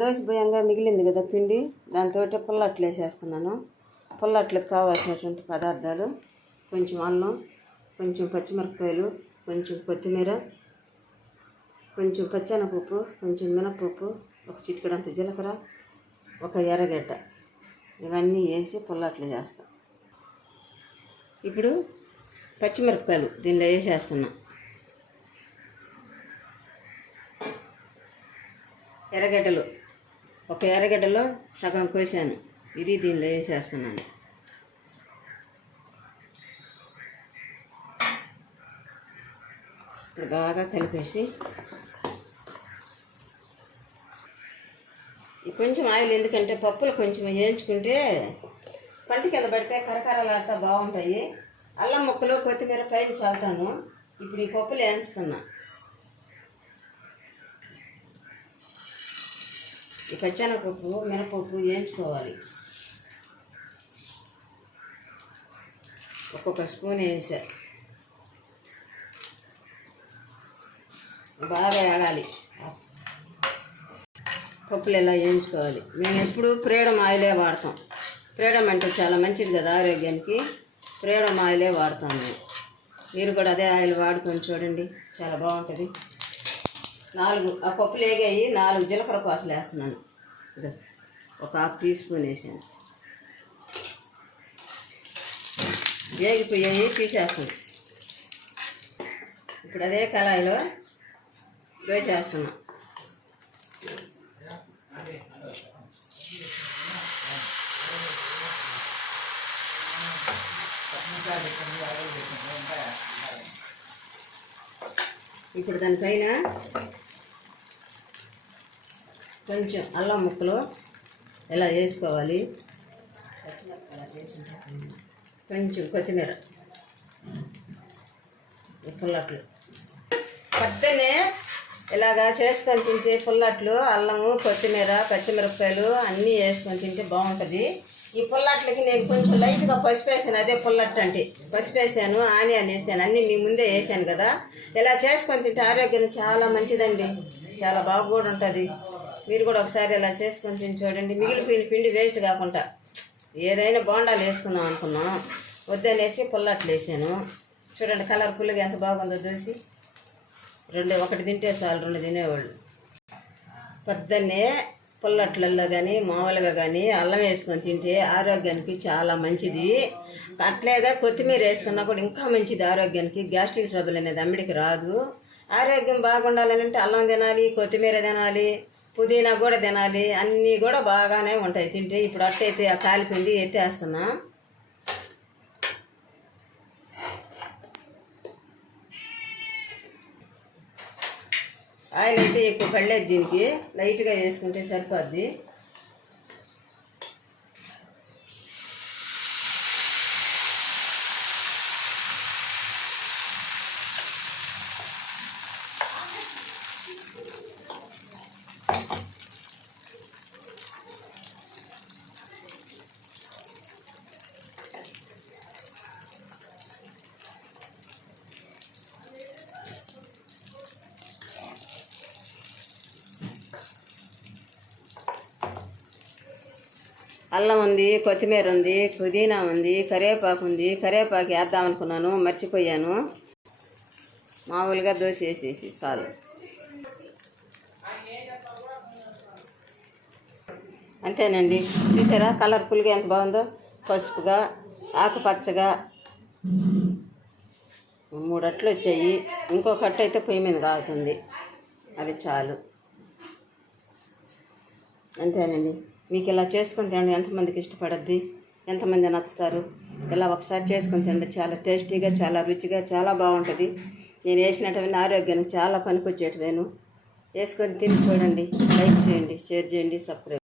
దోశ భయంగా మిగిలింది కదా పిండి, దాంతో పుల్లట్లు వేసేస్తున్నాను. పుల్లట్లకు కావాల్సినటువంటి పదార్థాలు: కొంచెం అల్లం, కొంచెం పచ్చిమిరపకాయలు, కొంచెం కొత్తిమీర, కొంచెం పచ్చెనపప్పు, కొంచెం మినపప్పు, ఒక చిటికెడంత జీలకర్ర, ఒక ఎర్రగడ్డ, ఇవన్నీ వేసి పుల్లట్లు చేస్తాం. ఇప్పుడు పచ్చిమిరపకాయలు దీనిలో వేసేస్తున్నా. ఎర్రగడ్డలు ఒక ఎర్రగడ్డలో సగం కోసాను, ఇది దీనిలో వేసేస్తున్నాను. ఇప్పుడు బాగా కలిపేసి కొంచెం ఆయిల్, ఎందుకంటే పప్పులు కొంచెం వేయించుకుంటే పంట కింద పడితే కరకరలాడుతూ బాగుంటాయి. అల్లం ముక్కలు, కొత్తిమీర పైన చల్లుతాను. ఇప్పుడు ఈ పప్పులు వేయించుతున్నా. ఈ పచ్చెనపప్పు, మినపప్పు వేయించుకోవాలి. ఒక్కొక్క స్పూన్ వేసా. బాగా వేగాలి. పప్పులు ఇలా వేయించుకోవాలి. మేము ఎప్పుడు ఫ్రీడమ్ ఆయిలే వాడతాం. ఫ్రీడమ్ అంటే చాలా మంచిది కదా ఆరోగ్యానికి. ఫ్రీడమ్ ఆయిలే వాడతాం మేము. మీరు కూడా అదే ఆయిల్ వాడుకొని చూడండి, చాలా బాగుంటుంది. ఆ పప్పులు వేగాయి. 4 జీలకర్ర పాసులు వేస్తున్నాను. ఒక 1/2 టీ స్పూన్ వేసాను. వేగిపోయాయి, తీసేస్తాను. ఇప్పుడు అదే కళాయిలో దోశ వేస్తున్నా. ఇప్పుడు దానిపైన కొంచెం అల్లం ముక్కలు ఇలా వేసుకోవాలి. కొంచెం కొత్తిమీర. పుల్లట్లు పొద్దున్నే ఇలాగా చేసుకొని తింటే, పుల్లట్లు అల్లము, కొత్తిమీర, పచ్చిమిరపకాయలు అన్నీ వేసుకొని తింటే బాగుంటుంది. ఈ పుల్లట్లకి నేను కొంచెం లైట్గా పసుపు వేసాను. అదే పుల్లట్టు అంటే పసుపు వేసాను, ఆనియన్ వేసాను, అన్నీ మీ ముందే వేసాను కదా. ఇలా చేసుకొని తింటే ఆరోగ్యం చాలా మంచిదండి, చాలా బాగా కూడా ఉంటుంది. మీరు కూడా ఒకసారి ఇలా చేసుకొని తిని చూడండి. మిగిలిపోయిన పిండి వేస్ట్ కాకుండా ఏదైనా బోండాలు వేసుకున్నాం అనుకున్నాం, వద్దనేసి పుల్లట్లు వేసాను. చూడండి కలర్ఫుల్గా ఎంత బాగుందో దోశ. ఒకటి తింటే చాలు, 2 తినేవాళ్ళు. పొద్దున్నే పుల్లట్లల్లో కానీ మామూలుగా కానీ అల్లం వేసుకొని తింటే ఆరోగ్యానికి చాలా మంచిది. అట్లేగా కొత్తిమీర వేసుకున్నా కూడా ఇంకా మంచిది ఆరోగ్యానికి. గ్యాస్ట్రిక్ ట్రబుల్ అనేది అమ్మిడికి రాదు. ఆరోగ్యం బాగుండాలని అంటే అల్లం తినాలి, కొత్తిమీర తినాలి, పుదీనా కూడా తినాలి. అన్నీ కూడా బాగానే ఉంటాయి తింటే. ఇప్పుడు అట్టయితే ఆ కాలిపిండి ఎత్తేస్తున్నా. ఆయిల్ అయితే ఎక్కువ పడలేదు, దీనికి లైట్గా వేసుకుంటే సరిపోద్ది. అల్లం ఉంది, కొత్తిమీర ఉంది, పుదీనా ఉంది, కరివేపాకు ఉంది. కరివేపాకు వేద్దాం అనుకున్నాను, మర్చిపోయాను. మామూలుగా దోశ వేసేసి చాలు. అంతేనండి. చూసారా కలర్ఫుల్గా ఎంత బాగుందో, పసుపుగా, ఆకుపచ్చగా 3 అట్లు వచ్చాయి. ఇంకొక అట్టు అయితే పొయ్యి మీద కాగుతుంది, అది చాలు. అంతేనండి. మీకు ఇలా చేసుకొని తినండి. ఎంతమందికి ఇష్టపడద్ది, ఎంతమంది నచ్చుతారు. ఇలా ఒకసారి చేసుకొని తినండి. చాలా టేస్టీగా, చాలా రుచిగా, చాలా బాగుంటుంది. నేను వేసినటువంటి ఆరోగ్యానికి చాలా పనికొచ్చేటివేను. వేసుకొని తిని చూడండి. లైక్ చేయండి, షేర్ చేయండి, సబ్స్క్రైబ్.